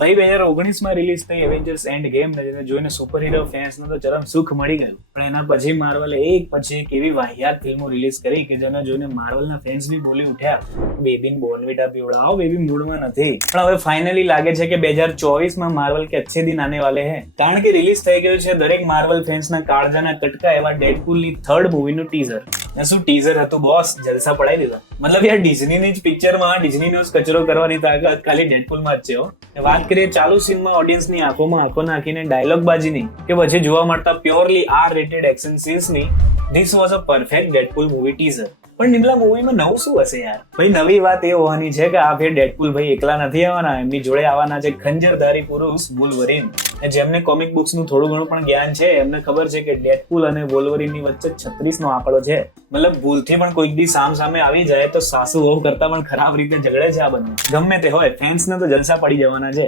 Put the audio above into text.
ભાઈ 2019 રિલીઝ થઈ Avengers end game ને જેને જોઈને સુપર હીરો ફેન્સને તો ચરમ સુખ મળી ગયું, પણ એના પછી માર્વલે એક પછી એક એવી વાહિયાત ફિલ્મો રિલીઝ કરી કે જેને જોઈને માર્વલના ફેન્સ બી બોલી ઉઠ્યા, બેબીને બોર્નવિટા પીવડાવો, બેબી મૂડમાં નથી. પણ હવે ફાઇનલી લાગે છે કે 2024 માર્વલ કે અચ્છે દિન આને વાલે હે, કારણ કે રિલીઝ થઈ ગયું છે દરેક માર્વલ ફેન્સના કાળજાના કટકા એવા ડેડપૂલની થર્ડ મૂવીનું ટીઝર. ને શું ટીઝર હતું બોસ, જલસા પડાઈ દીધા. મતલબ યાર ડિઝનીની જ પિક્ચરમાં ડિઝનીનો જ કચરો કરવાની તાકાત ખાલી ડેડપૂલમાં જ છે હો. વાત કરીએ ચાલુ સીનમાં ઓડિયન્સની આંખોમાં આંખો નાખીને ડાયલોગ બાજીની કે પછી જોવા મળતા પ્યોરલી આર રેટેડ એક્શન સીન્સની, this was a perfect Deadpool movie teaser. પણ નિમલા મૂવીમાં નવું શું હશે યાર? ભાઈ નવી વાત એ હોવાની છે કે આ ફેર ડેડપૂલ ભાઈ એકલા નથી આવવાના, એમની જોડે આવવાના છે ખંજરધારી પુરુષ વુલ્વરીન. જેમને કોમિક બુક્સ નું થોડું ઘણું પણ જ્ઞાન છે એમને ખબર છે કે ડેડપૂલ અને વોલ્વરીનની વચ્ચે 36 નો આંકડો છે. મતલબ ભૂલથી પણ કોઈક દી સામે આવી જાય તો સાસુ વહુ કરતા પણ ખરાબ રીતે ઝઘડે છે આ બંને. ગમે તે હોય, ફેન્સને તો જલસા પડી જવાના છે.